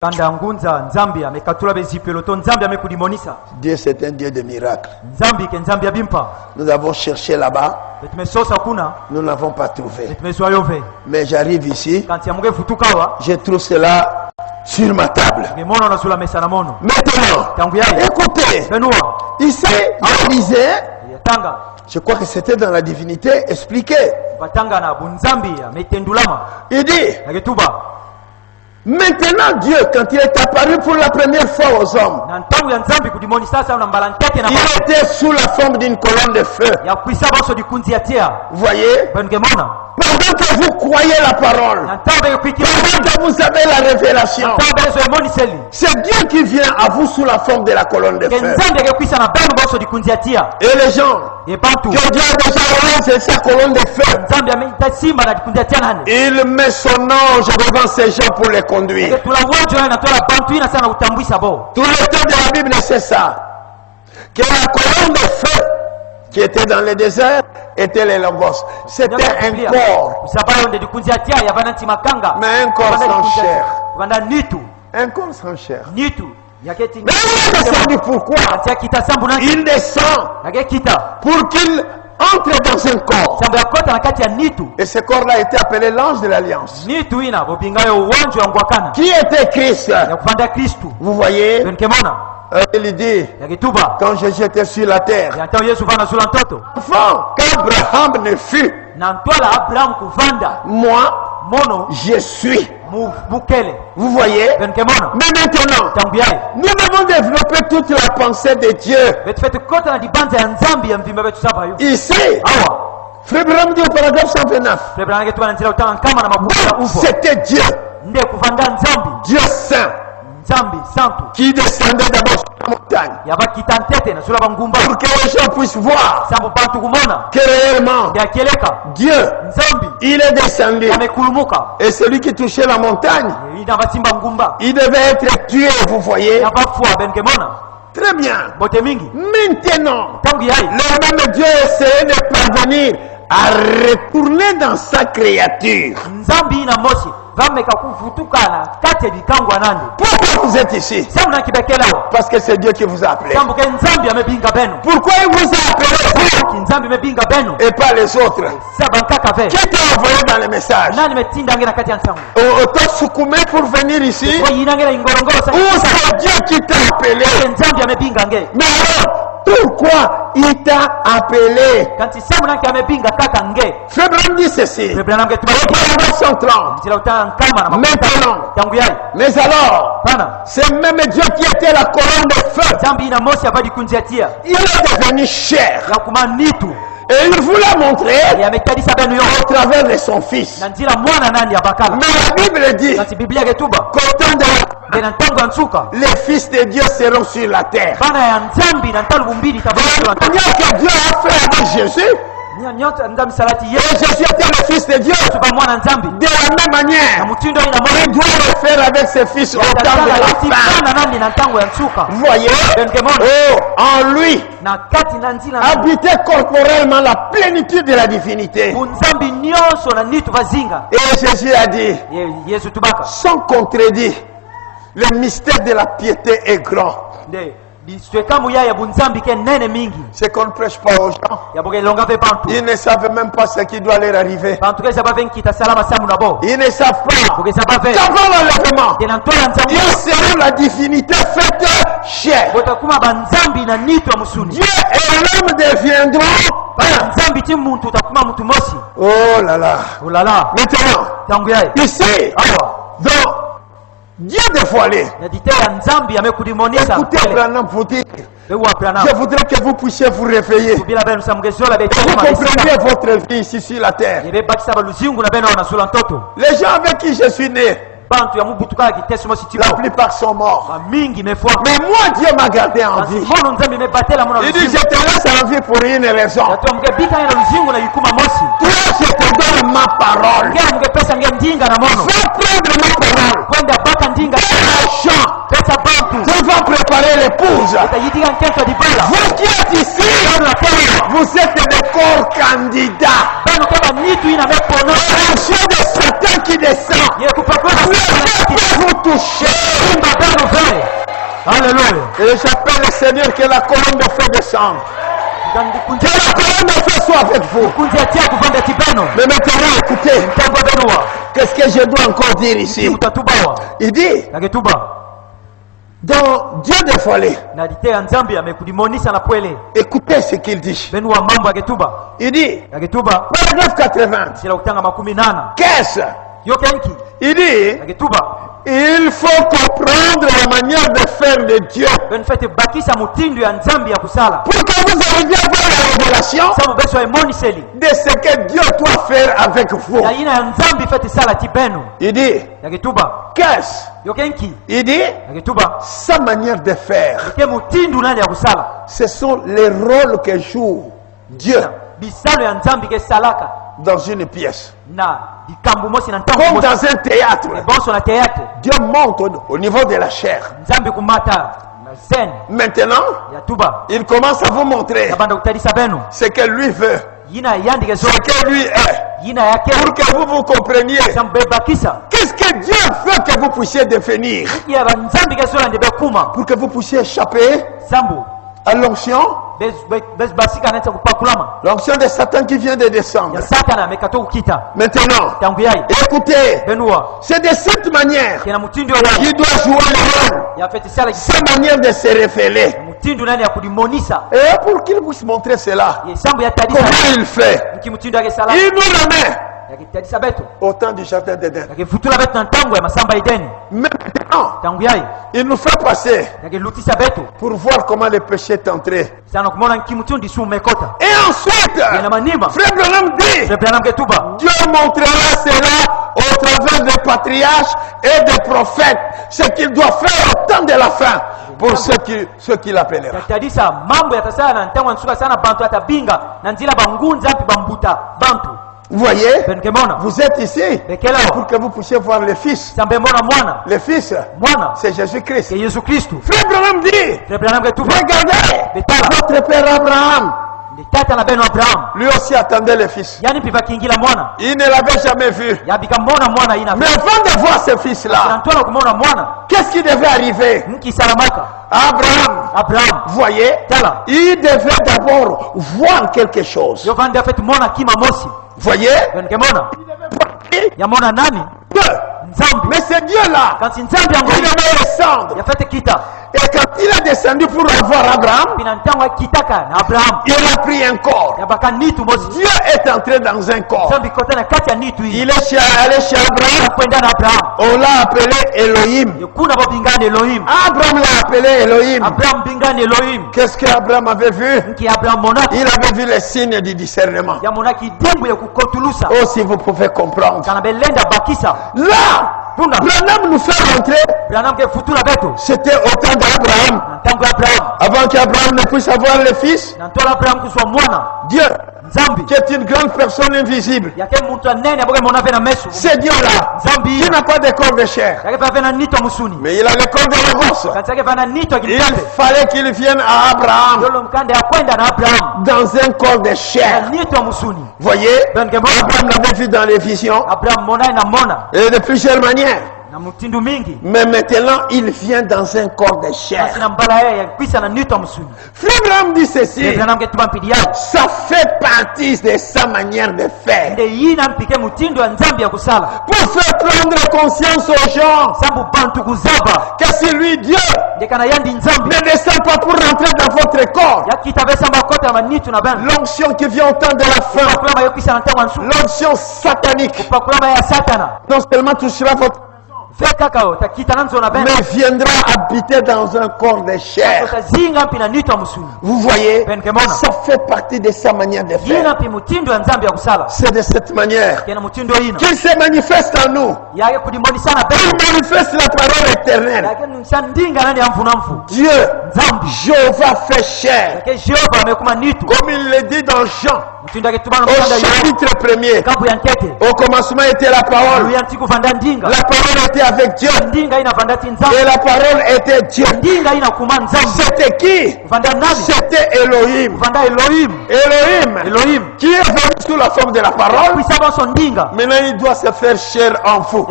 Dieu c'est un Dieu de miracles. Nous avons cherché là-bas. Nous n'avons pas trouvé. Mais j'arrive ici. Je trouve cela sur ma table. Maintenant, écoutez. Ici, on disait, je crois que c'était dans la divinité expliqué. Il dit, maintenant Dieu, quand il est apparu pour la première fois aux hommes, il était sous la forme d'une colonne de feu. Vous voyez? Pendant que vous croyez la parole, pendant que vous avez la révélation, c'est Dieu qui vient à vous sous la forme de la colonne de feu. Et les gens, que Dieu a déjà lancé sa colonne de feu, il met son ange devant ces gens pour les conduire. Tout le temps de la Bible, c'est ça. Que la colonne de feu qui était dans le désert était les logos. C'était un corps. Mais un corps sans chair. Un corps sans chair. Mais il descend pourquoi? Il descend pour qu'il entre dans un corps. Et ce corps-là a été appelé l'ange de l'alliance. Qui était Christ? Vous voyez? Il dit, quand Jésus était sur la terre, avant qu'Abraham ne fût, moi, je suis. Vous voyez? Mais maintenant, nous devons développer toute la pensée de Dieu. Ici, Frère Branham dit au paragraphe 129, c'était Dieu. Dieu saint. Qui descendait d'abord sur la montagne pour que les gens puissent voir que réellement Dieu, il est descendu. Et celui qui touchait la montagne, il devait être tué, vous voyez. Très bien. Maintenant, le même Dieu essayait de parvenir à retourner dans sa créature. Pourquoi vous êtes ici? Parce que c'est Dieu qui vous a appelé. Pourquoi il vous a appelé et pas les autres? Qui t'a envoyé dans le message? On t'a soukoumé pour venir ici? Ou c'est Dieu qui t'a appelé? Mais alors, pourquoi il t'a appelé? Frère Branham dit ceci. Maintenant, mais alors, c'est même Dieu qui était la colonne de feu. Il est devenu chair. Et il vous l'a montré au travers de son fils. Mais la Bible dit qu'au temps de les fils de Dieu seront sur la terre. Que Dieu a fait avec Jésus. Et Jésus était le fils de Dieu. De la même manière, il doit le faire avec ses fils au temps de la fin. Vous voyez? Oh, en lui habitait corporellement la plénitude de la divinité. Et Jésus a dit, sans contredit, le mystère de la piété est grand. C'est qu'on ne prêche pas aux gens. Ils ne savent même pas ce qui doit leur arriver. Ils ne savent pas qu'avant l'enlèvement, ils seront la divinité faite chair. Dieu et l'homme deviendront. Oh là là. Maintenant, ici, donc, Dieu dévoilé. Écoutez, Branham vous dire, je voudrais que vous puissiez vous réveiller. Vous compreniez votre vie ici sur la terre. Les gens avec qui je suis né, la plupart sont morts. Mais moi, Dieu m'a gardé en vie. Il dit, je te laisse en vie pour une raison. Toi, je te donne ma parole. Va prendre ma parole. Tu vas préparer et l'épouse. Vous qui êtes ici, vous êtes des corps candidats. L'onction de Satan qui descend. Vous touchez. Alléluia. Et j'appelle le Seigneur que la colonne de feu descende. Que la colonne de feu soit avec vous. Mais maintenant, écoutez. Qu'est-ce que je dois encore dire ici? Il dit, dans Dieu des follets, écoutez ce qu'il dit. Il dit, paragraphe 80. Qu'est-ce? Il dit, il faut comprendre la manière de faire de Dieu. Pour que vous arriviez à voir la révélation de ce que Dieu doit faire avec vous. Il dit, qu'est-ce? Il dit, sa manière de faire. Ce sont les rôles que joue Dieu dans une pièce. Comme dans un théâtre. Dieu monte au niveau de la chair. Maintenant, il commence à vous montrer ce que lui veut, ce que lui est, pour que vous vous compreniez. Qu'est-ce que Dieu veut que vous puissiez devenir, pour que vous puissiez échapper à l'onction. L'onction de Satan qui vient de descendre. Maintenant, écoutez, c'est de cette manière qu'il doit jouer le rôle. Sa manière de se révéler. Et pour qu'il puisse montrer cela, comment il fait? Il nous le met au temps du jardin d'Éden. Maintenant, il nous fait passer pour voir comment le péché est entré. Et ensuite, Frère Branham dit, Dieu montrera cela au travers des patriarches et des prophètes, ce qu'il doit faire au temps de la fin pour ceux qui l'appelleront. Vous voyez, vous êtes ici pour que vous puissiez voir le Fils. Le Fils, c'est Jésus-Christ. Frère Branham dit, regardez, votre père Abraham, lui aussi attendait le Fils. Il ne l'avait jamais vu. Mais avant de voir ce Fils-là, qu'est-ce qui devait arriver? Abraham, voyez, il devait d'abord voir quelque chose. Voyez, mais c'est Dieu-là, il devait descendre. Et quand il est descendu pour avoir Abraham, il a pris un corps. Dieu est entré dans un corps. Il est allé chez Abraham. On l'a appelé Elohim. Abraham l'a appelé Elohim. Qu'est-ce qu'Abraham avait vu? Il avait vu les signes du discernement. Oh, si vous pouvez comprendre. Là, Branham nous fait rentrer. C'était au temps d'Abraham. Avant qu'Abraham ne puisse avoir le Fils, Dieu, qui est une grande personne invisible, c'est Dieu-là, qui n'a pas de corps de chair, mais il a le corps de la gosse. Il fallait qu'il vienne à Abraham dans un corps de chair. Voyez, Abraham l'avait vu dans les visions et de plusieurs manières. Mais maintenant, il vient dans un corps de chair. Frère Branham dit ceci, ça fait partie de sa manière de faire. Pour faire prendre conscience aux gens que c'est lui Dieu ne descend pas pour rentrer dans votre corps. L'onction qui vient au temps de la fin, l'onction satanique, non seulement touchera votre, mais viendra habiter dans un corps de chair. Vous voyez, ça fait partie de sa manière de faire. C'est de cette manière qu'il se manifeste en nous. Il manifeste la parole éternelle. Dieu, Jéhovah fait chair. Comme il le dit dans Jean, au chapitre 1er. Au commencement était la parole. La parole était avec Dieu. Et la parole était Dieu. C'était qui? C'était Elohim. Elohim, qui est venu sous la forme de la parole. Maintenant, il doit se faire chair en vous.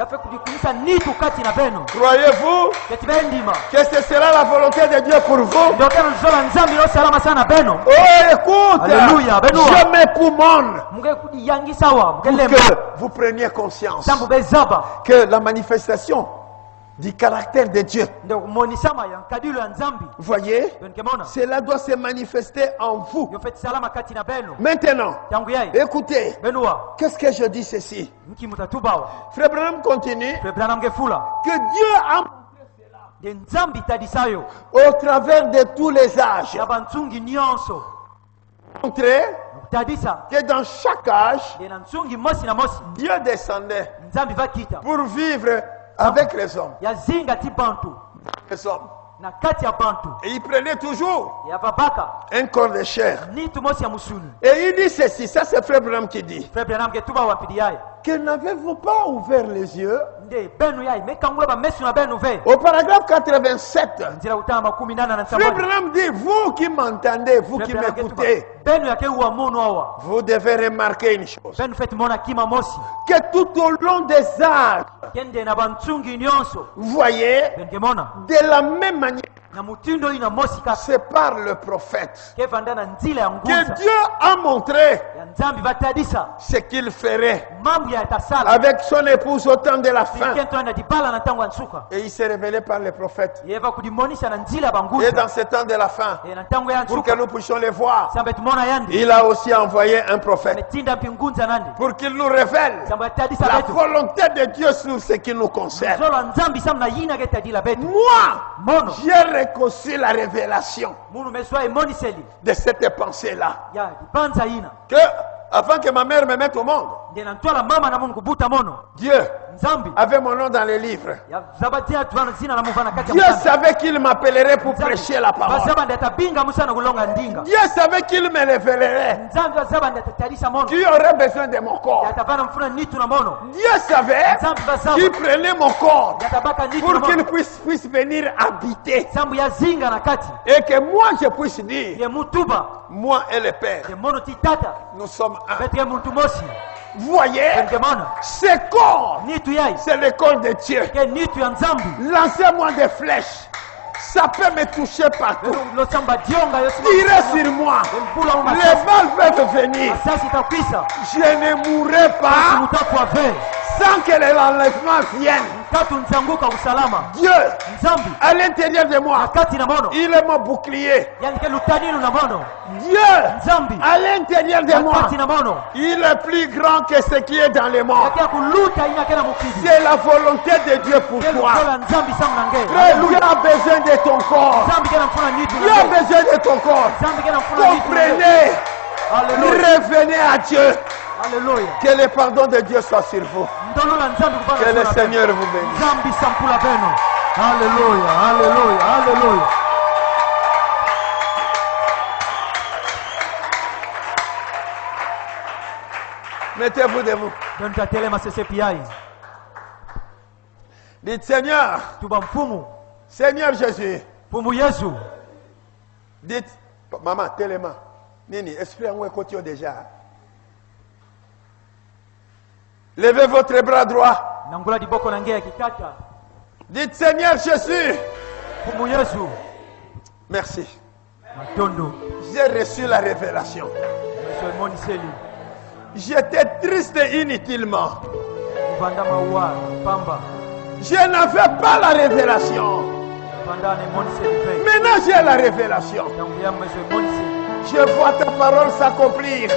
Croyez-vous que ce sera la volonté de Dieu pour vous? Oh, écoute, je m'époumonne pour que vous preniez conscience que la manifestation du caractère de Dieu, voyez, cela doit se manifester en vous. Maintenant, écoutez, qu'est-ce que je dis ceci? Frère Branham continue que Dieu a au travers de tous les âges montré que dans chaque âge, Dieu descendait pour vivre avec les hommes. Les hommes. Et il prenait toujours un corps de chair. Et il dit ceci, ça c'est Frère Branham qui dit. Que n'avez-vous pas ouvert les yeux? Au paragraphe 87, Frère Branham dit, vous qui m'entendez, vous qui m'écoutez, vous devez remarquer une chose. Que tout au long des âges, vous voyez, de la même manière, c'est par le prophète que Dieu a montré ce qu'il ferait avec son épouse au temps de la fin. Et il s'est révélé par le prophète. Et dans ce temps de la fin, pour que nous puissions le voir, il a aussi envoyé un prophète pour qu'il nous révèle la volonté de Dieu sur ce qui nous concerne. Moi, j'ai reçu la révélation de cette pensée-là. Que avant que ma mère me mette au monde, Dieu avait mon nom dans les livres. Dieu savait qu'il m'appellerait pour prêcher la parole. Dieu savait qu'il me révélerait qui aurait besoin de mon corps. Dieu savait qu'il prenait mon corps pour qu'il puisse venir habiter. Et que moi je puisse dire, moi et le Père, nous sommes un. Vous voyez, ce corps, c'est le corps de Dieu. Lancez-moi des flèches. Ça peut me toucher partout. Tirez sur moi. Les balles peuvent venir. Je ne mourrai pas sans que l'enlèvement vienne. Dieu, à l'intérieur de moi, il est mon bouclier. Dieu, à l'intérieur de moi, il est plus grand que ce qui est dans les morts. C'est la volonté de Dieu pour toi. Dieu a besoin de ton corps. Dieu a besoin de ton corps. Comprenez. Revenez à Dieu. Alléluia. Que le pardon de Dieu soit sur vous. Que le Seigneur vous bénisse. Alléluia, alléluia, alléluia. Mettez-vous debout. Dites Seigneur. Seigneur Jésus. Dites, maman, téléma. Nini, esprit en côté déjà. Levez votre bras droit. Dites Seigneur Jésus. Merci. J'ai reçu la révélation. J'étais triste inutilement. Je n'avais pas la révélation. Maintenant j'ai la révélation. Je vois ta parole s'accomplir.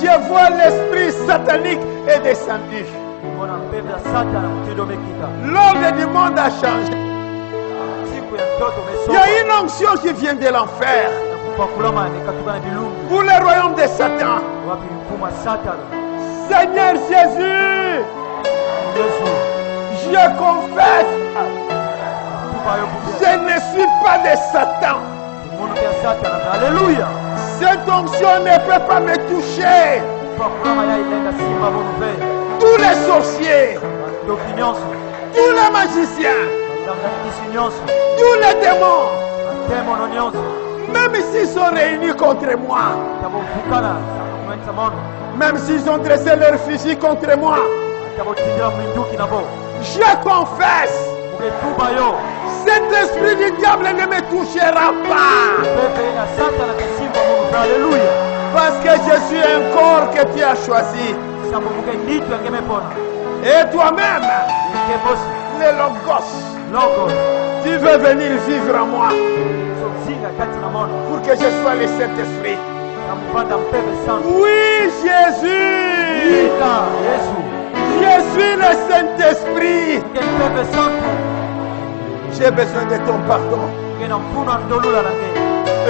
Je vois l'esprit satanique est descendu. L'ordre du monde a changé. Il y a une onction qui vient de l'enfer pour le royaume de Satan. Seigneur Jésus, je confesse, je ne suis pas de Satan. Alléluia. Cette onction ne peut pas me toucher. Tous les sorciers, tous les magiciens, tous les démons, même s'ils sont réunis contre moi, même s'ils ont dressé leur fusil contre moi, je confesse, cet esprit du diable ne me touchera pas. Parce que je suis un corps que tu as choisi. Et toi-même, le Logos, tu veux venir vivre en moi pour que je sois le Saint-Esprit. Oui, Jésus. Je suis le Saint-Esprit. J'ai besoin de ton pardon.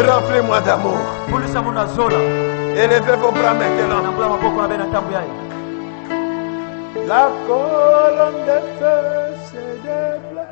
Remplis-moi d'amour. Élevez vos bras maintenant. La colonne de feu se déploie.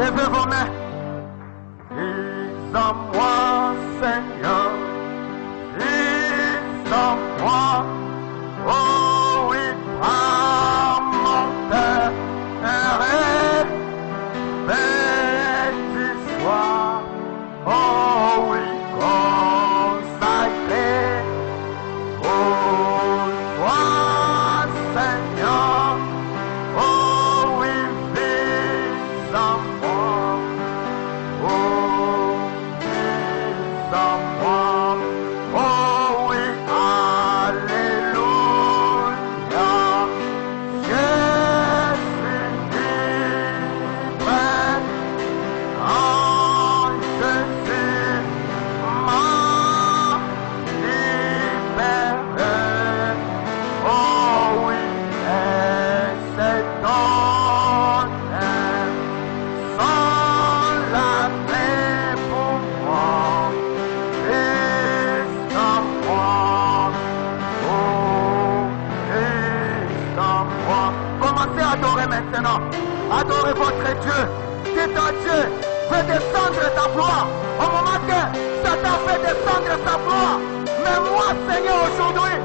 Levez vos mains. Vis en moi, Seigneur. Vis en moi. Oh oui, prends mon cœur. Béni sois. Oh oui, consacré. Oh toi, Seigneur. Oh oui, vis en moi. Oh, vis en moi. Oh oui, alléluia. Je suis libre en Jésus m'a libéré. Oh oui, et c'est ton aime sans la paix pour moi. Christ en moi. Oh, Christ en moi. Commencez à adorer maintenant. Adorez votre Dieu. Dites à Dieu, fais descendre ta gloire. Au moment que Satan fait descendre sa gloire. Mais moi, Seigneur, aujourd'hui,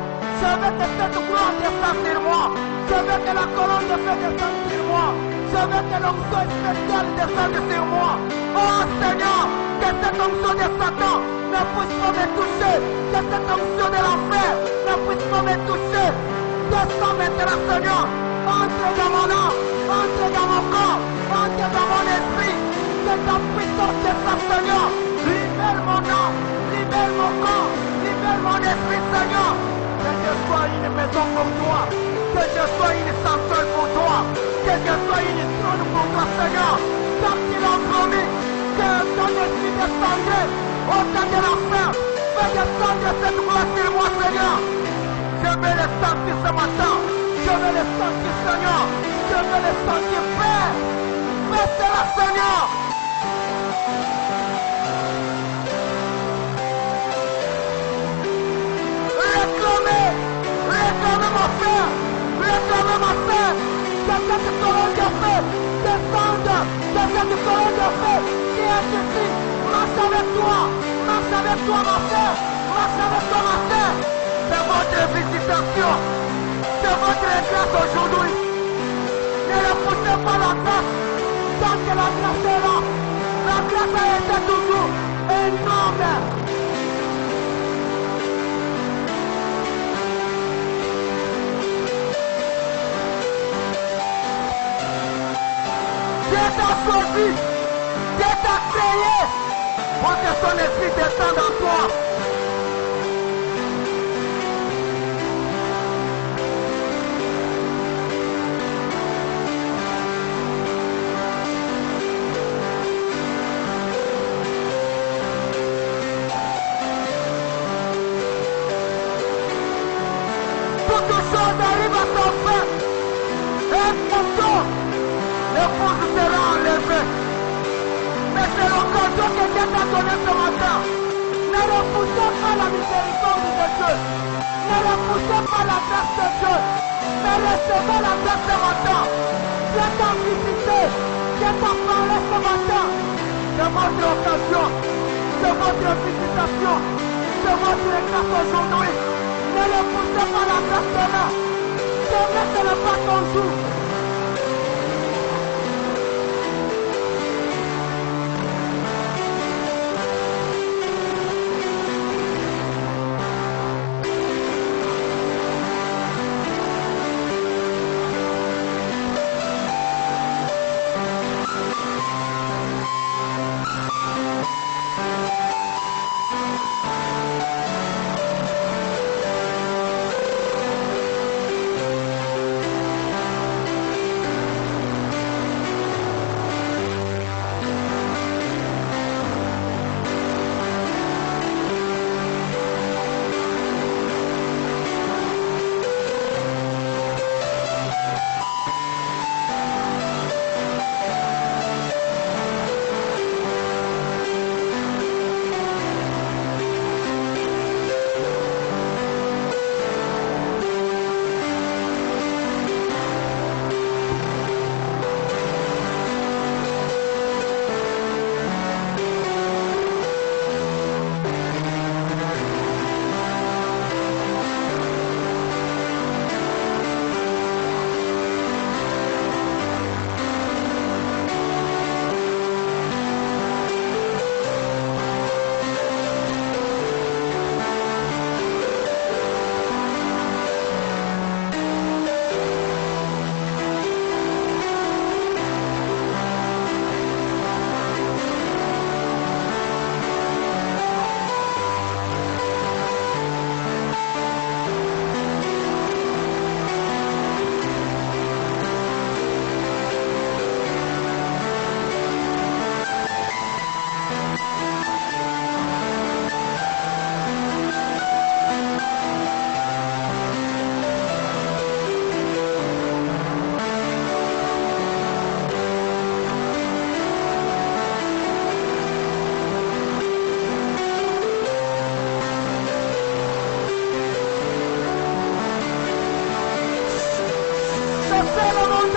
je veux que cette gloire descende sur moi. Je veux que la colonne de feu descende sur moi. Je veux que l'onction spéciale descende sur moi. Oh Seigneur, que cette onction de Satan ne puisse pas me toucher. Que cette onction de l'enfer ne puisse pas me toucher. Descends maintenant, Seigneur. Entre dans mon âme, entre dans mon corps, entre dans mon esprit. Que ta puissance descende, Seigneur. Libère mon âme, libère mon corps, libère mon esprit, Seigneur. Que je sois une maison pour toi. Que je sois une centrale pour toi. Que je sois une trône pour toi, Seigneur. Comme tu l'as promis, que ton esprit descendrait au temps de l'enfer. Fais descendre cette gloire sur moi, Seigneur. Je veux le sentir ce matin. Je veux le sentir, Seigneur. Je veux le sentir, Père. Fais cela, Seigneur. Réclamez mon frère. Réclamez ma sœur. Que cette colonne de feu descende. Que cette colonne de feu qui est ici. Marche avec toi. Marche avec toi, ma frère. Marche avec toi, ma sœur. C'est votre visitation. C'est votre grâce aujourd'hui. Ne repoussez pas la grâce. Tant que la grâce est là. La grâce a été toujours énorme. Dieu t'a choisi. Dieu t'a créé pour que son esprit descende en toi. Toute chose arrive à son fin. Et pourtant, l'épouse sera enlevée. Mais c'est l'occasion que Dieu t'a donnée ce matin. Ne repoussez pas la miséricorde de Dieu. Ne repoussez pas la grâce de Dieu. Mais recevez la grâce ce matin. Dieu t'a visité. Dieu t'a parlé ce matin. C'est votre occasion. C'est votre visitation. C'est votre grâce aujourd'hui. Ne repoussez pas la grâce de là. Demain, ce n'est pas ton jour.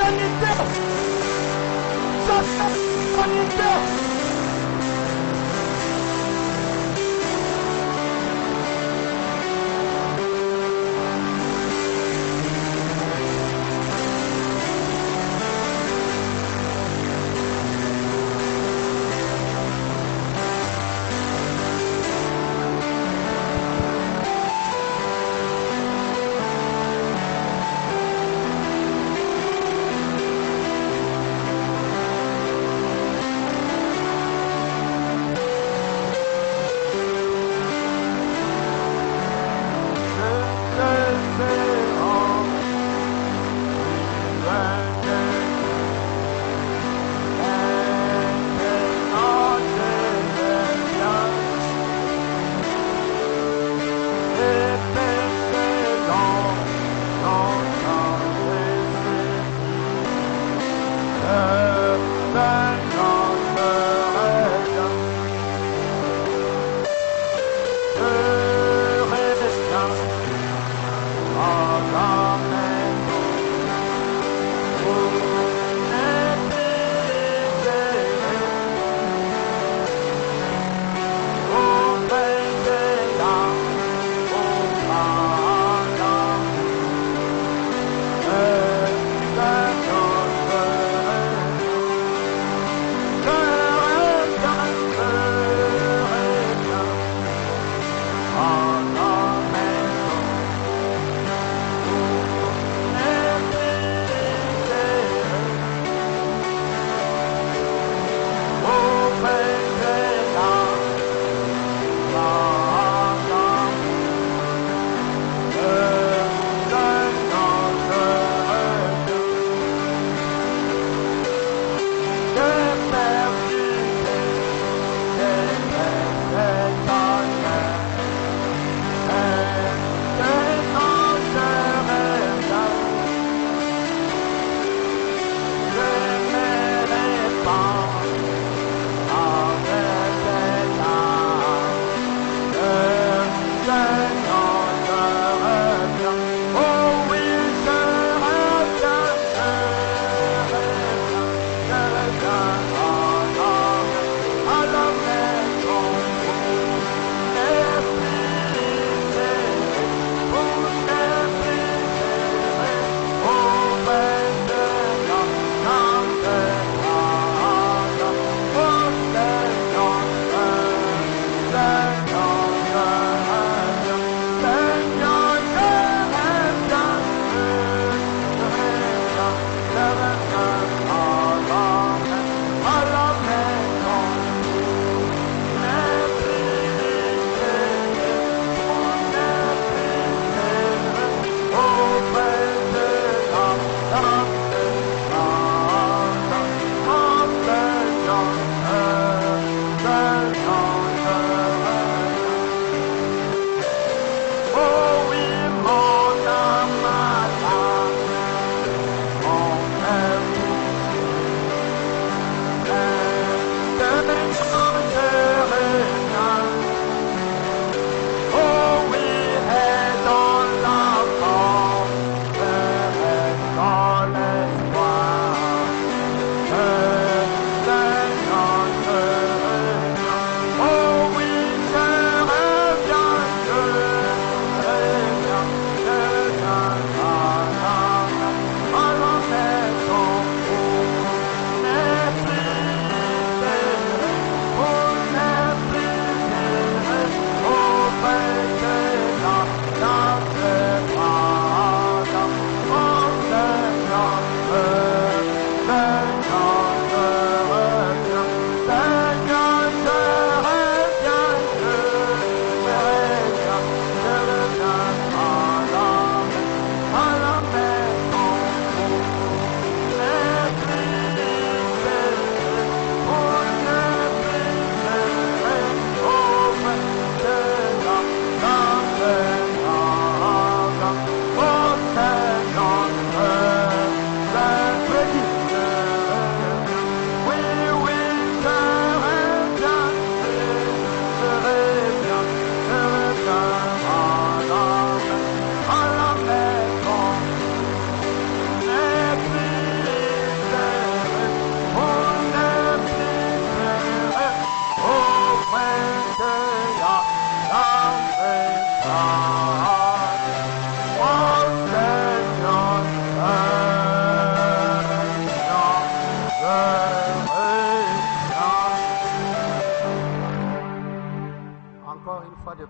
humanité. J'appelle l'humanité.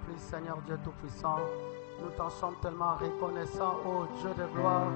prie, Seigneur Dieu Tout-Puissant, nous t'en sommes tellement reconnaissants, ô Dieu de gloire,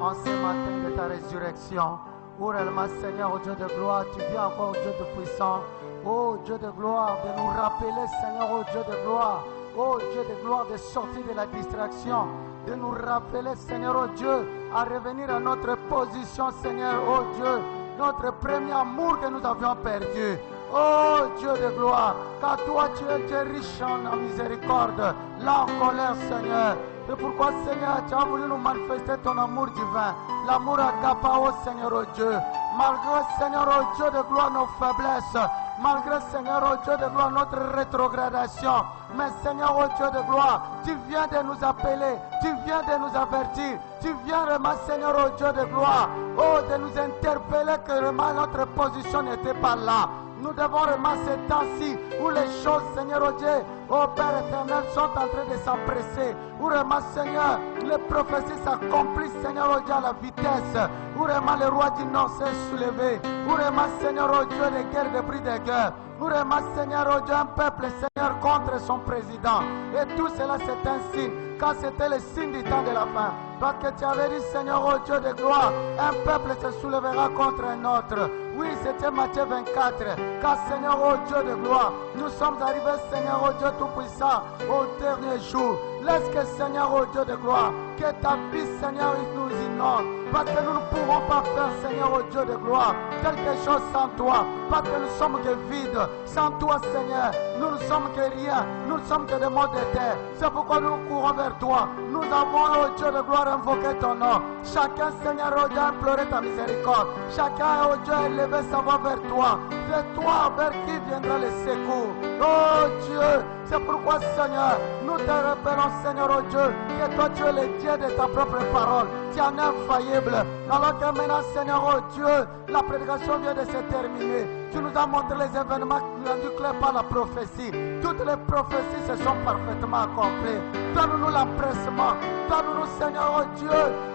en ce matin de ta résurrection. Où réellement, Seigneur, ô Dieu de gloire, tu viens encore, Dieu de puissant, ô Dieu de gloire, de nous rappeler, Seigneur, ô Dieu de gloire, ô Dieu de gloire, de sortir de la distraction, de nous rappeler, Seigneur, ô Dieu, à revenir à notre position, Seigneur, ô Dieu, notre premier amour que nous avions perdu. Oh Dieu de gloire, car toi tu es Dieu riche en miséricorde, là en colère, Seigneur. C'est pourquoi, Seigneur, tu as voulu nous manifester ton amour divin, l'amour agapao, Seigneur, oh Dieu. Malgré, Seigneur, oh Dieu de gloire, nos faiblesses, malgré, Seigneur, oh Dieu de gloire, notre rétrogradation. Mais, Seigneur, oh Dieu de gloire, tu viens de nous appeler, tu viens de nous avertir, tu viens vraiment, Seigneur, oh Dieu de gloire, oh, de nous interpeller que vraiment notre position n'était pas là. Nous devons vraiment ces temps-ci où les choses, Seigneur, oh Dieu, oh Père éternel, sont en train de s'empresser. Où vraiment, Seigneur, les prophéties s'accomplissent, Seigneur, oh Dieu, à la vitesse. Où vraiment le roi du Nord s'est soulevé. Où vraiment, Seigneur, oh Dieu, les guerres, des bris de guerre. Où vraiment, Seigneur, oh Dieu, un peuple, Seigneur, contre son président. Et tout cela, c'est un signe. Quand c'était le signe du temps de la fin. Parce que tu avais dit, Seigneur, oh Dieu de gloire, un peuple se soulèvera contre un autre. Oui, c'était Matthieu 24. Car, Seigneur, oh Dieu de gloire, nous sommes arrivés, Seigneur, oh Dieu Tout-Puissant, au dernier jour. Laisse que, Seigneur, oh Dieu de gloire, que ta vie, Seigneur, nous inonde. Parce que nous ne pourrons pas faire, Seigneur, oh Dieu de gloire, quelque chose sans toi. Parce que nous sommes que vides. Sans toi, Seigneur, nous ne sommes que rien. Nous ne sommes que des mots de terre. C'est pourquoi nous courons vers toi. Nous avons, oh Dieu de gloire, invoqué ton nom. Chacun, Seigneur, oh Dieu, a imploré ta miséricorde. Chacun, oh Dieu, a élevé sa voix vers toi. C'est toi vers qui viendra le secours. Oh Dieu, c'est pourquoi, Seigneur, nous te rappelons, Seigneur, oh Dieu, que toi, tu es le Dieu de ta propre parole. Tu es infaillible. Alors que maintenant, Seigneur, oh Dieu, la prédication vient de se terminer. Tu nous as montré les événements rendus clairs par la prophétie. Toutes les prophéties se sont parfaitement accomplies. Donne-nous l'empressement. Donne-nous, Seigneur, oh Dieu,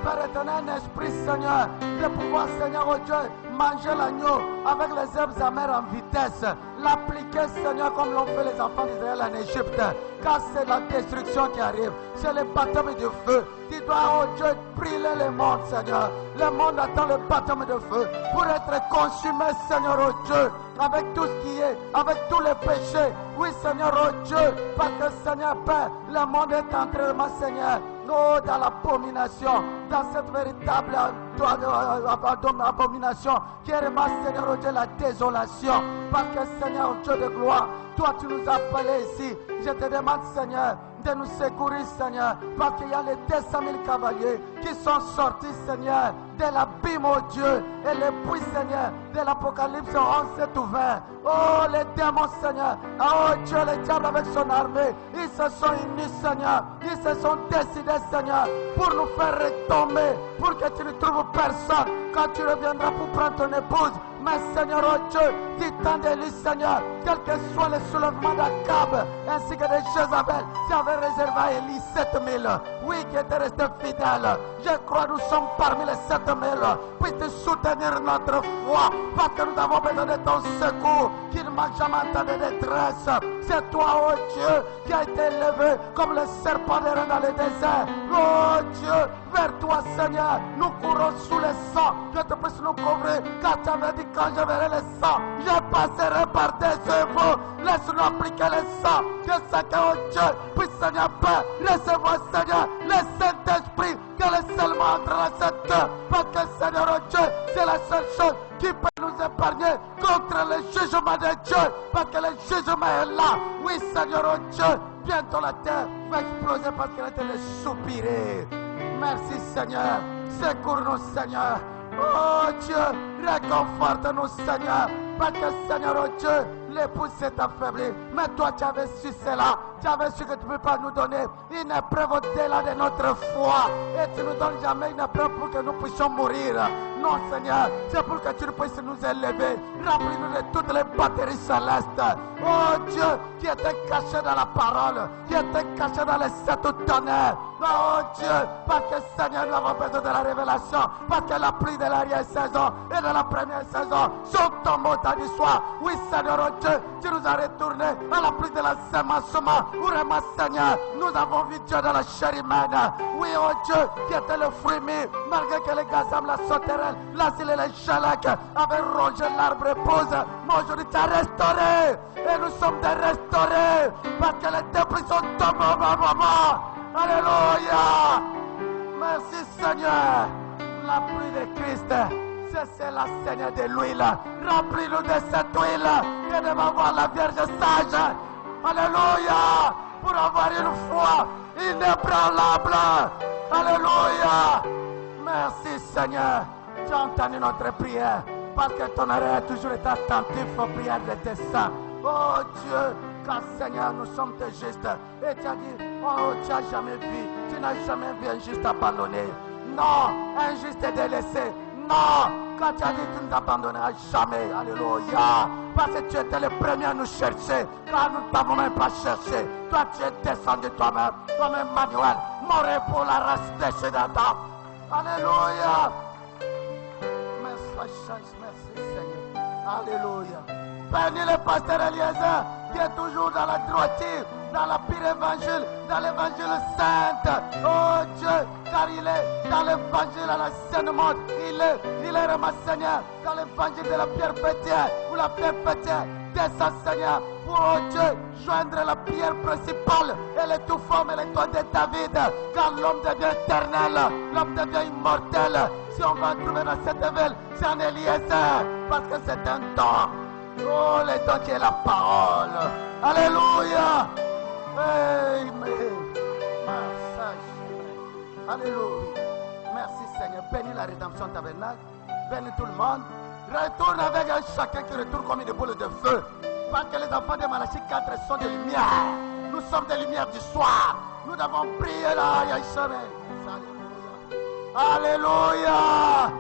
Père éternel, un esprit, Seigneur, de pouvoir, Seigneur, oh Dieu, manger l'agneau avec les herbes amères en vitesse. L'appliquer, Seigneur, comme l'ont fait les enfants d'Israël en Égypte. Car c'est la destruction qui arrive. C'est le baptême de feu. Tu dois, oh Dieu, brûler le monde, Seigneur. Le monde attend le baptême de feu pour être consumé, Seigneur, oh Dieu, avec tout ce qui est, avec tous les péchés. Oui, Seigneur, oh Dieu, parce que, Seigneur, Père, le monde est entré, ma Seigneur, oh, dans l'abomination, dans cette véritable abomination qui est, ma Seigneur, oh Dieu, la désolation. Parce que, Seigneur, oh Dieu de gloire, toi, tu nous as appelés ici. Je te demande, Seigneur, de nous secourir, Seigneur, parce qu'il y a les 200 000 cavaliers qui sont sortis, Seigneur, de l'abîme, oh Dieu, et les puits, Seigneur, de l'Apocalypse 11 s'est ouvert. Oh, les démons, Seigneur, oh Dieu, le diable avec son armée, ils se sont unis, Seigneur, ils se sont décidés, Seigneur, pour nous faire retomber, pour que tu ne trouves personne quand tu reviendras pour prendre ton épouse. Mais Seigneur, oh Dieu, dis-t'en de lui, Seigneur, quel que soit le soulèvement d'Akab, ainsi que de Jézabel, tu avais réservé à Élie 7000, oui, qui était resté fidèle. Je crois que nous sommes parmi les 7000. Puisses soutenir notre foi, parce que nous avons besoin de ton secours, qui ne manque jamais en temps de détresse. C'est toi, oh Dieu, qui a été élevé comme le serpent de rein dans le désert. Oh Dieu, vers toi, Seigneur, nous courons sous le sang, que tu puisses nous couvrir, car tu avais dit quand je verrai le sang, je passerai par tes œuvres. Laisse-nous appliquer le sang, que chacun, oh Dieu, puisse, Seigneur Père, recevoir, Seigneur, le Saint-Esprit, que le seulement entre dans cette terre, parce que, Seigneur, oh Dieu, c'est la seule chose qui peut nous épargner contre le jugement de Dieu, parce que le jugement est là. Oui, Seigneur, oh Dieu, bientôt la terre va exploser parce qu'elle était le soupirer. Merci, Seigneur. Secours-nous, Seigneur. Oh Dieu, réconforte-nous, Seigneur. Parce que, Seigneur, oh Dieu, l'épouse s'est affaiblie. Mais toi, tu avais su cela. Tu avais su que tu ne peux pas nous donner une épreuve au-delà de notre foi. Et tu ne nous donnes jamais une épreuve pour que nous puissions mourir. Non, Seigneur, c'est pour que tu puisses nous élever. Remplis-nous de toutes les batteries célestes. Oh Dieu, qui était caché dans la parole, qui était caché dans les 7 tonnerres. Oh Dieu, parce que, Seigneur, nous avons besoin de la révélation. Parce que la pluie de l'arrière-saison et de la première saison sont tombées au temps du soir. Oui, Seigneur, oh Dieu, tu nous as retourné à la pluie de l'assommagement Ourema Seigneur, nous avons vu Dieu dans la chair humaine. Oui, oh Dieu, qui était le fruit mis, malgré que les gazam, la sauterelle, l'asile et les chalaks avaient rongé l'arbre épouse. Mais aujourd'hui, tu as restauré. Et nous sommes des restaurés. Parce que les débris sont tombés au bon moment. Alléluia. Merci Seigneur. La pluie de Christ. C'est la Seigneur de l'huile. Remplis-nous de cette huile. Que de m'avoir la Vierge sage. Alléluia. Pour avoir une foi inébranlable. Alléluia. Merci Seigneur. Tu as entendu notre prière. Parce que ton oreille a toujours été attentif aux prières de tes saints. Oh Dieu, car Seigneur, nous sommes tes justes. Et tu as dit, oh, tu n'as jamais vu. Tu n'as jamais vu un juste abandonné. Non, un juste délaissé. Non, quand tu as dit tu ne nous abandonneras jamais. Alléluia. Parce que tu étais le premier à nous chercher. Car nous ne t'avons même pas cherché. Toi, tu es descendu toi-même. Toi-même, Manuel, mort pour la race déchue d'Adam. Alléluia. Merci Seigneur. Alléluia. Bénis le pasteur Eliezer qui est toujours dans la droiture, dans la pire évangile, dans l'évangile sainte. Oh Dieu, car il est dans l'évangile à la Sainte Monde. Il est ma Seigneur, dans l'évangile de la pierre pétière, ou la pierre pétière descend Seigneur, pour oh Dieu, joindre la pierre principale et les tout formes et les toits de David. Car l'homme devient éternel, l'homme devient immortel. Si on va trouver dans cette ville, c'est un Eliezer, parce que c'est un don. Oh, le don qui est la parole. Alléluia. Amen. Alléluia. Merci Seigneur. Bénis la rédemption tabernacle. Bénis tout le monde. Retourne avec un chacun qui retourne comme une boule de feu. Parce que les enfants de Malachie 4 sont des lumières. Nous sommes des lumières du soir. Nous devons prier là, Yahshua. Alléluia.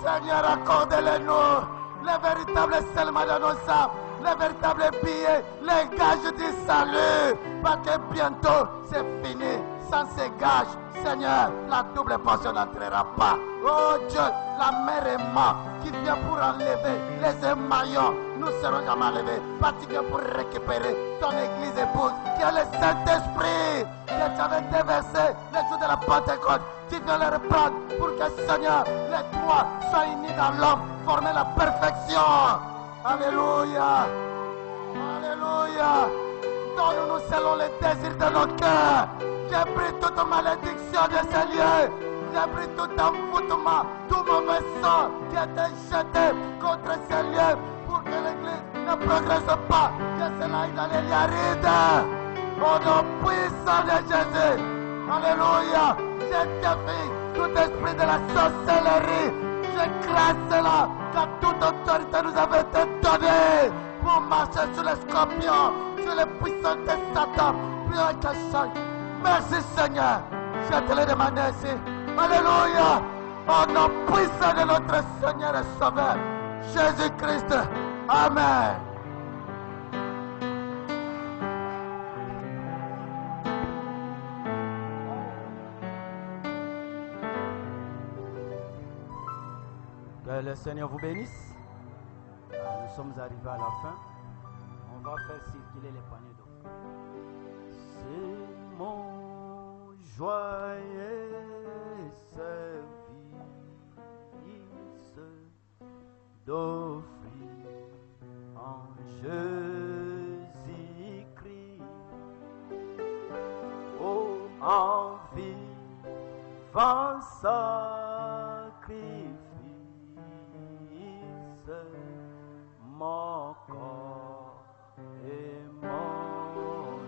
Seigneur, accorde-le-nous. Les véritables seulement de nos âmes, les véritables billets, les gages du salut. Parce que bientôt c'est fini. Sans ces gages, Seigneur, la double portion n'entrera pas. Oh Dieu, la mère aimante qui vient pour enlever les émaillons, nous serons jamais enlevés. Parce que pour récupérer ton église épouse, qui est le Saint-Esprit, que tu avais déversé les jours de la Pentecôte. Tu viens le reprendre pour que Seigneur, les trois soient unis dans l'homme, former la perfection. Alléluia. Alléluia. Donne-nous selon les désirs de nos cœurs. J'ai pris toute malédiction de ces lieux. J'ai pris tout envoûtement, tout mauvais sang qui était jeté contre ces lieux pour que l'église ne progresse pas, que cela aille dans les lieux arides. Au nom puissant de Jésus. Alléluia. Je défie tout esprit de la sorcellerie. J'écrase cela, car toute autorité nous avait été donnée pour marcher sur les scorpions, sur les puissances de Satan. Plus que ça. Merci Seigneur. Je te l'ai demandé ici. Alléluia. Au nom puissant de notre Seigneur et Sauveur, Jésus-Christ. Amen. Que le Seigneur vous bénisse. Nous sommes arrivés à la fin. On va faire circuler les paniers d'offres. C'est mon joyeux service d'offrir en Jésus-Christ. Oh, en vivant sacrifice, mon corps et mon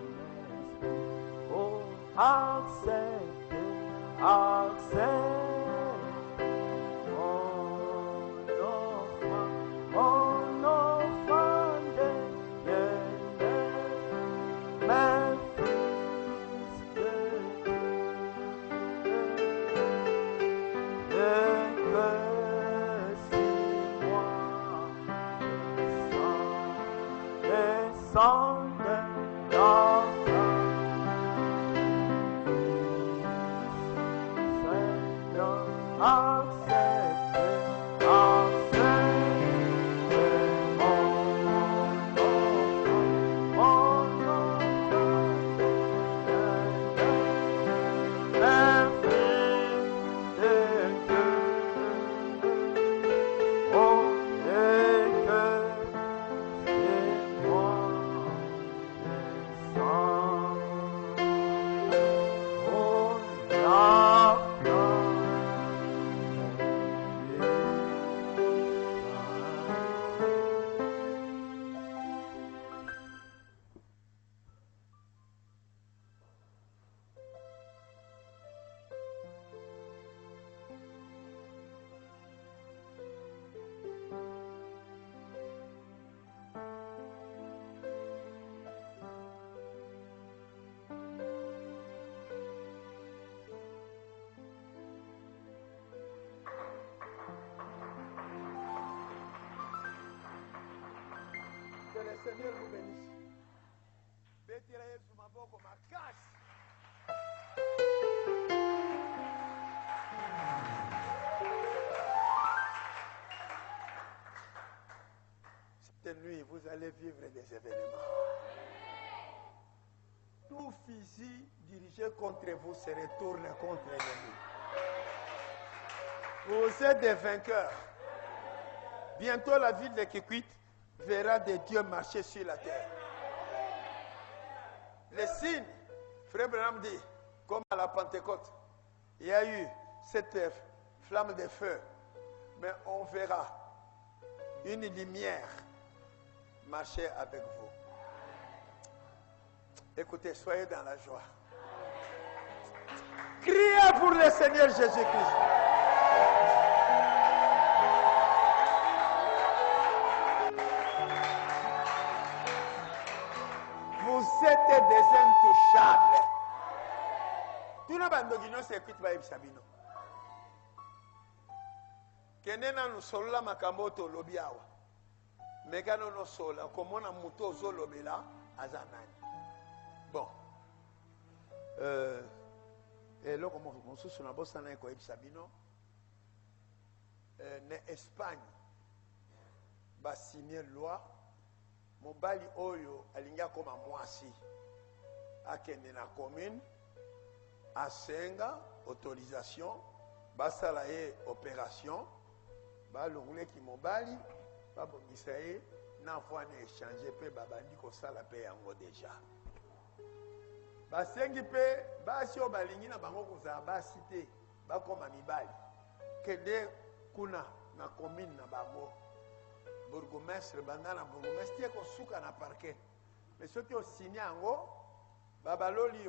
esprit. Oh, accepte, accepte mon offrande bien-aimée, mes fils de Dieu, et que si moi descende l'enfant, Seigneur, accepte, accepte mon offrande, Seigneur vous bénisse. Betira Yesu maboko makasi. Cette nuit, vous allez vivre des événements. Tout fusil dirigé contre vous se retourne contre l'ennemi. Vous êtes des vainqueurs. Bientôt, la ville de Kikwit verra des dieux marcher sur la terre. Les signes, Frère Branham dit, comme à la Pentecôte, il y a eu cette flamme de feu, mais on verra une lumière marcher avec vous. Écoutez, soyez dans la joie. Criez pour le Seigneur Jésus-Christ. Vous êtes des intouchables. Tout le monde qui s'écoute va Sabino. Kenena nous sola makamoto lobiawa. Mekano no sola komona muto zolobela azanani. Bon. Et là comme on se souvient bossa na ko Sabino. Ne Espagne ba signer loi mobali oyo alinga koma mwasi akende na commune asenga autorisation basala ye opération balongole ki mobali babongisa ye na fois na échanger pe babandi ko sala pe yango déjà basengi pe basi o balingi na bango kozala basi te bakoma mibali kende kuna na commune na bango bourgmestre bandana bourgmestre ko suka na parquet mais ceux qui ont signé ango babaloli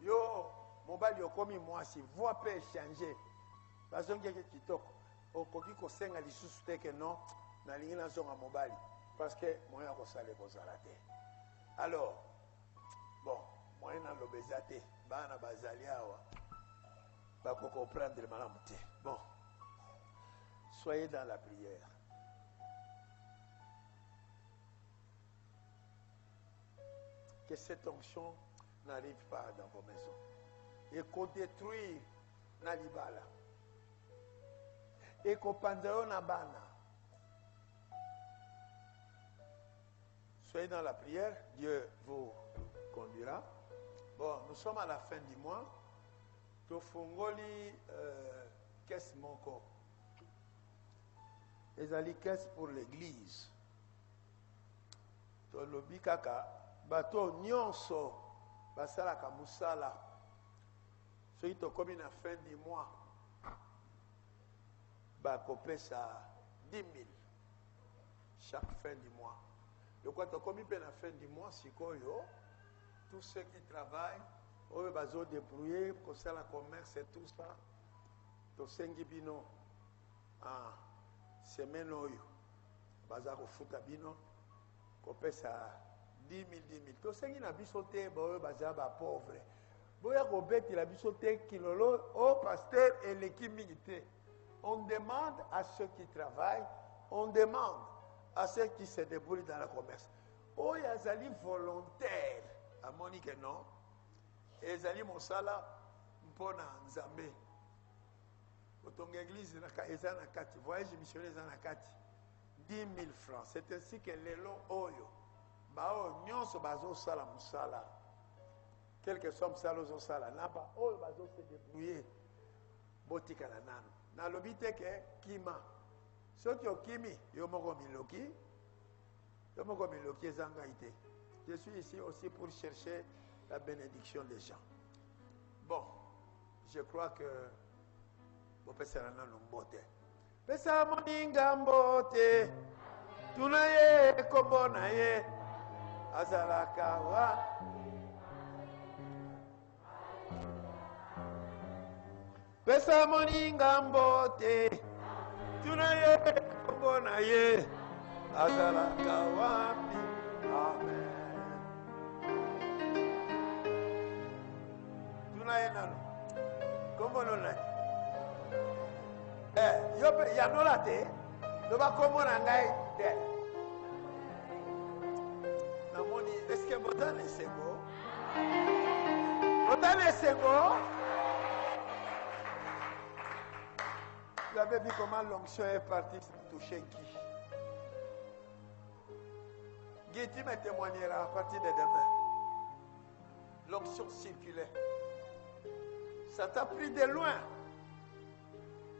yo mobali okomi mwasi voix peut échanger bazongi ke kitoko okoki ko senga lisusu te ke non na lingi na zonga mobali parce que moya ko sale ko salate alors bon moya na lobezate bana bazali awa ba ko comprendre malamu te bon soyez dans la prière. Que cette onction n'arrive pas dans vos maisons. Et qu'on détruise Nalibala. Et qu'on panzao Nabana. Soyez dans la prière, Dieu vous conduira. Bon, nous sommes à la fin du mois. Tofongoli qu'est-ce moko? Ezali qu'est-ce pour l'église? Tolobi kaka. Bato nyonso basala ka musala soki tokomi na fin du mois bakopesa 10 000 chaque fin du mois. Lokwa tokomi pe na fin du mois sikoyo tous ceux qui travaillent oyo bazo débrouiller kosala commerce et tout ça tosengi bino en semaine oyo baza kofuta bino kopesa 10 000, 10 000. Tout ce qui n'a pas sauté, c'est pauvre. Au pasteur et l'équipe militaire. On demande à ceux qui travaillent, on demande à ceux qui se débrouillent dans le commerce. Oh, il y a des volontaires. À Monique, non. Et ils ont Mosala, Mpona Nzambe. Votre église, voyage missionnaire, 10 000 francs. C'est ainsi que les lots Oyo. Bao nyonso bazo sala musala quelque somme sala zo sala naba oyo bazo se débrouiller botika na nano na lobite ke kima soki okimi yo moko miloki ezanga ite. Je suis ici aussi pour chercher la bénédiction des gens. Bon, je crois que bo pesa na nano mbote pesa moninga mbote tunaye kobona ye azalaka wa pesa moninga mbote tunaye kobona ye azalaka wapi. Amen. Tunaye nano kombono na yo ya nola te lo ba komona ngai te Est-ce que Botan est beau? Botan est beau? Vous avez vu comment l'onction est partie toucher Guy. Guy, tu me témoigneras à partir de demain. L'onction circulait. Ça t'a pris de loin.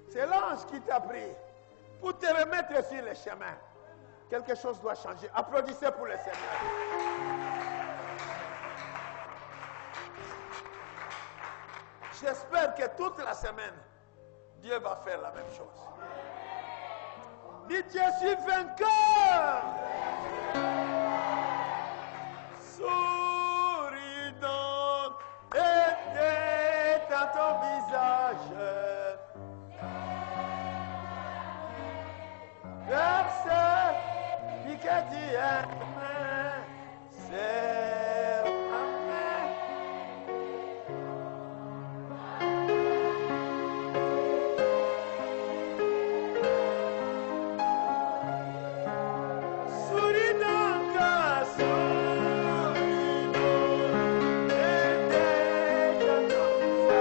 C'est l'ange qui t'a pris pour te remettre sur le chemin. Quelque chose doit changer. Applaudissez pour le Seigneur. J'espère que toute la semaine, Dieu va faire la même chose. Dites, je suis vainqueur. Souris donc et dans ton visage. Verset, puis que tu aimes, c'est amen. Souris donc, souris donc, et déjà ton visage.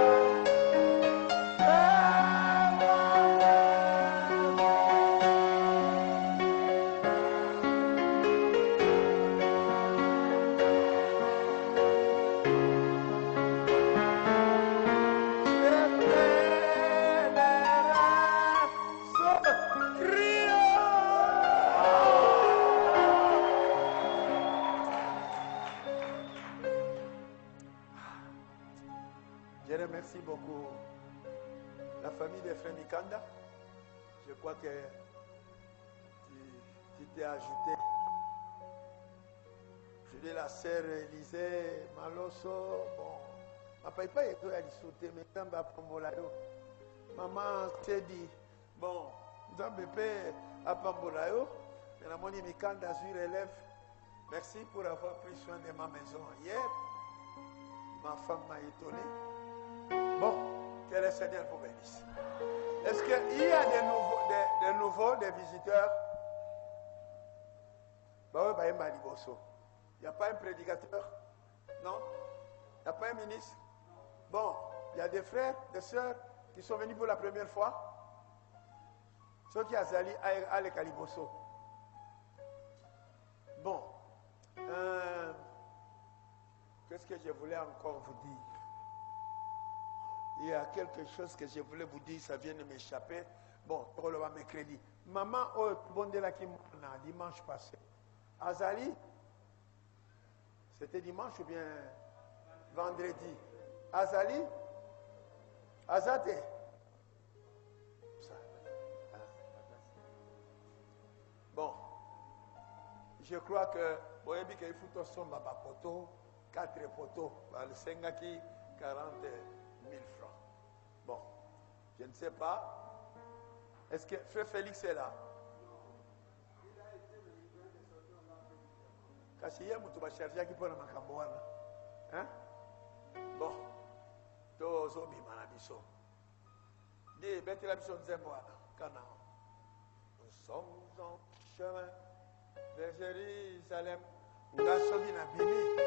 Je remercie beaucoup la famille des frères Mikanda. Je crois que tu t'es ajouté. Je dis la sœur Élisée, Maloso, bon, ma papa est tout à sauter, mais quand va Pambolayo, maman s'est dit, bon, nous avons bébé à Pambolayo, mais la monnaie Mikanda sur élève. Merci pour avoir pris soin de ma maison hier. Ma femme m'a étonné. Bon, que le Seigneur vous bénisse. Est-ce qu'il y a des visiteurs? Il n'y a pas un prédicateur? Non? Il n'y a pas un ministre? Bon, il y a des frères, des sœurs qui sont venus pour la première fois. Ceux qui ont allé à l'Ekaliboso. Bon. Qu'est-ce que je voulais encore vous dire? Il y a quelque chose que je voulais vous dire, ça vient de m'échapper. Bon, pour le mercredi. Maman, oh, bon de la dimanche passé. Azali, c'était dimanche ou bien vendredi? Azali, Azate. Bon, je crois que, bon, il faut que son baba poto, 4 poteaux, le Sengaki, 40 000 francs. Bon, je ne sais pas. Est-ce que Frère Félix est là? Parce qu'il y a un chargé qui peut hein? Bon, tous les gens sont dis, bête la mission de nous sommes en chemin vers Jérusalem. Nous avons sauvé la Bible.